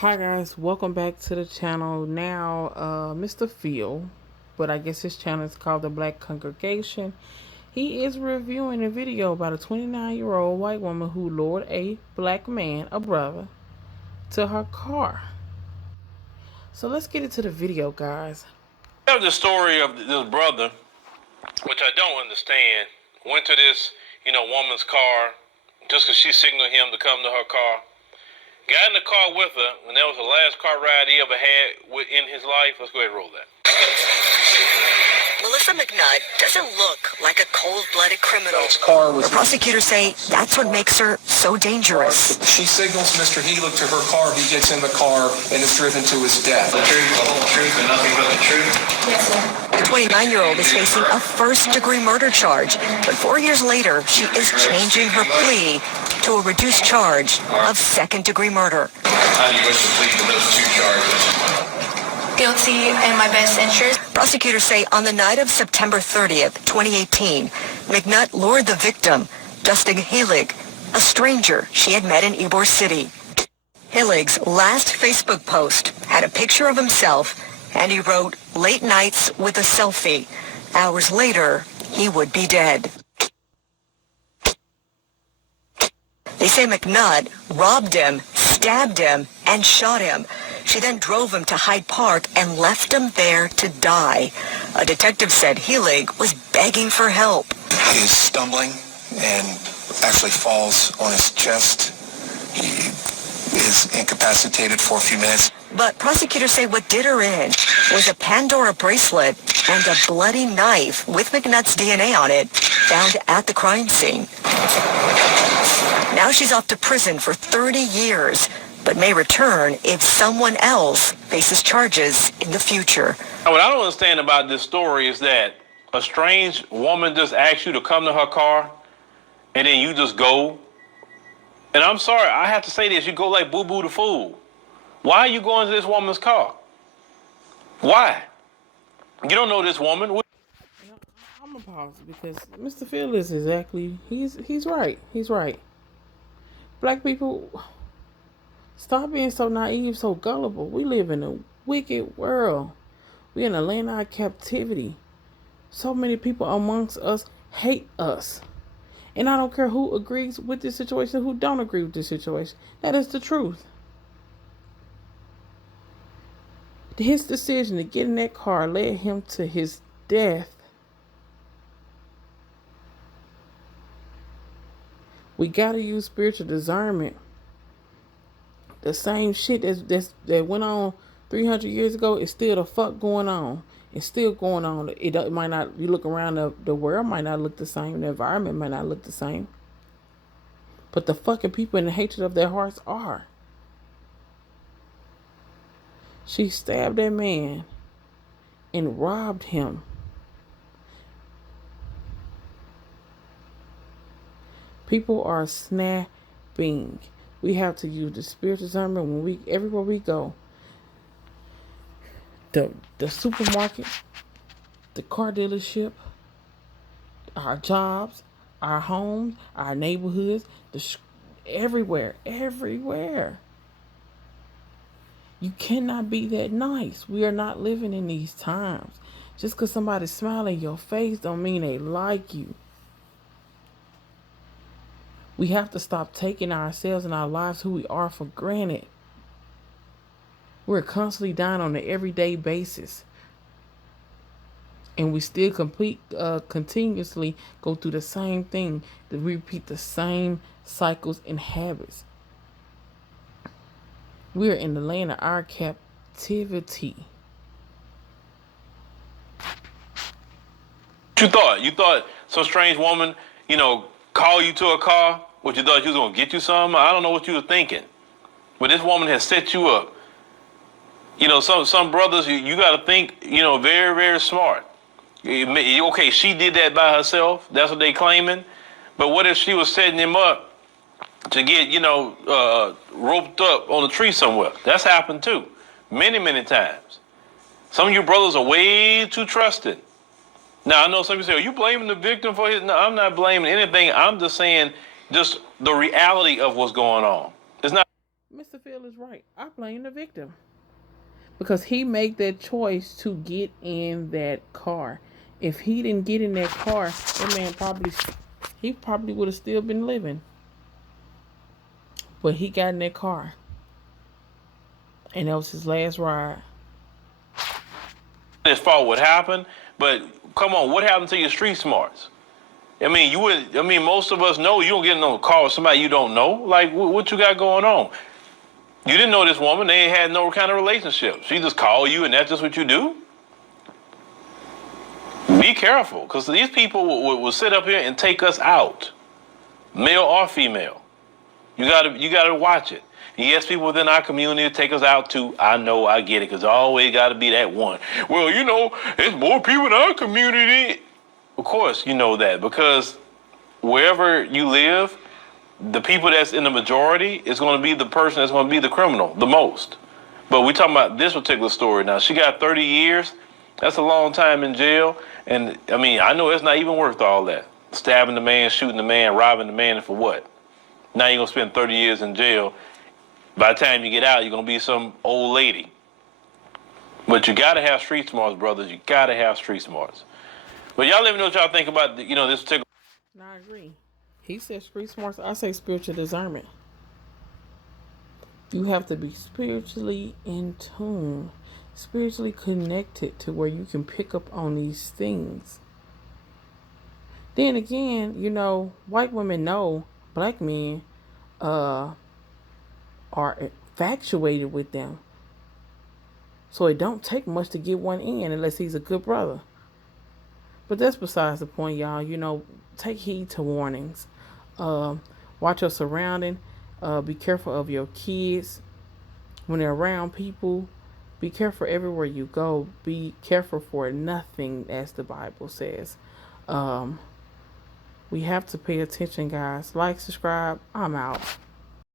Hi guys, welcome back to the channel. Now, Mr. Phil, but I guess his channel is called The Black Congregation. He is reviewing a video about a 29-year-old white woman who lured a black man, a brother, to her car. So let's get into the video, guys. I have the story of this brother, which I don't understand. Went to this, woman's car just because she signaled him to come to her car. Got in the car with her, and that was the last car ride he ever had in his life. Let's go ahead and roll that. Melissa McNutt doesn't look like a cold-blooded criminal. But prosecutors say that's what makes her so dangerous. She signals Mr. Helig to her car. He gets in the car and is driven to his death. The truth, the whole truth, and nothing but the truth? Yes, sir. The 29-year-old is facing a first-degree murder charge, but 4 years later, she is changing her plea to a reduced charge of second-degree murder. How do you wish to plead to those two charges? Guilty in my best interest. Prosecutors say on the night of September 30th, 2018, McNutt lured the victim, Dustin Helig, a stranger she had met in Ybor City. Helig's last Facebook post had a picture of himself, and he wrote, "Late nights with a selfie. Hours later, he would be dead." They say McNutt robbed him, stabbed him, and shot him. She then drove him to Hyde Park and left him there to die. A detective said Helig was begging for help. He is stumbling and actually falls on his chest. He is incapacitated for a few minutes. But prosecutors say what did her in was a Pandora bracelet and a bloody knife with McNutt's DNA on it found at the crime scene. Now she's off to prison for 30 years, but may return if someone else faces charges in the future. What I don't understand about this story is that a strange woman just asks you to come to her car, and then you just go. And I'm sorry, I have to say this, you go like boo-boo the fool. Why are you going to this woman's car? Why? You don't know this woman. I'm gonna pause because Mr. Phil is exactly he's right. He's right. Black people, stop being so naive, so gullible. We live in a wicked world. We're in a land of captivity. So many people amongst us hate us. And I don't care who agrees with this situation, who don't agree with this situation. That is the truth. His decision to get in that car led him to his death. We gotta use spiritual discernment. The same shit that went on 300 years ago is still the fuck going on. It's still going on. It might not. You look around, the world might not look the same. The environment might not look the same. But the fucking people in the hatred of their hearts are. She stabbed that man and robbed him. People are snapping. We have to use the spiritual discernment everywhere we go. The supermarket, the car dealership, our jobs, our homes, our neighborhoods, everywhere. You cannot be that nice. We are not living in these times. Just because somebody smiles in your face don't mean they like you. We have to stop taking ourselves and our lives, who we are, for granted. We're constantly dying on an everyday basis. And we still continuously go through the same thing. To repeat the same cycles and habits. We are in the land of our captivity. What you thought some strange woman, call you to a car? What you thought she was going to get you something? I don't know what you were thinking. But this woman has set you up. Some brothers, you got to think, very, very smart. Okay, she did that by herself. That's what they claiming. But what if she was setting him up to get, roped up on a tree somewhere? That's happened too. Many, many times. Some of you brothers are way too trusting. Now, I know some people say, are you blaming the victim for his? No, I'm not blaming anything. I'm just saying just the reality of what's going on. It's not. Mr. Phil is right. I blame the victim. Because he made that choice to get in that car. If he didn't get in that car, that man probably would have still been living. But he got in that car. And that was his last ride. His fault what happened, but come on, what happened to your street smarts? I mean, most of us know you don't get in a car with somebody you don't know. Like, what you got going on? You didn't know this woman. They ain't had no kind of relationship. She just called you and that's just what you do? Be careful, because these people will sit up here and take us out, male or female. You gotta watch it. And yes, people within our community take us out too. I know, I get it, because always got to be that one. Well, there's more people in our community. Of course, you know that, because wherever you live, the people that's in the majority is going to be the person that's going to be the criminal the most. But we're talking about this particular story now. She got 30 years. That's a long time in jail. And, I mean, I know it's not even worth all that. Stabbing the man, shooting the man, robbing the man, and for what? Now you're going to spend 30 years in jail. By the time you get out, you're going to be some old lady. But you got to have street smarts, brothers. You got to have street smarts. But y'all let me know what y'all think about, this particular... No, I agree. He said street smarts. I say spiritual discernment. You have to be spiritually in tune, spiritually connected to where you can pick up on these things. Then again, white women know black men are infatuated with them. So it don't take much to get one in unless he's a good brother. But that's besides the point, y'all. Take heed to warnings. Watch your surrounding. Be careful of your kids when they're around people. Be careful everywhere you go. Be careful for nothing, as the Bible says. We have to pay attention, guys. Like, subscribe. I'm out.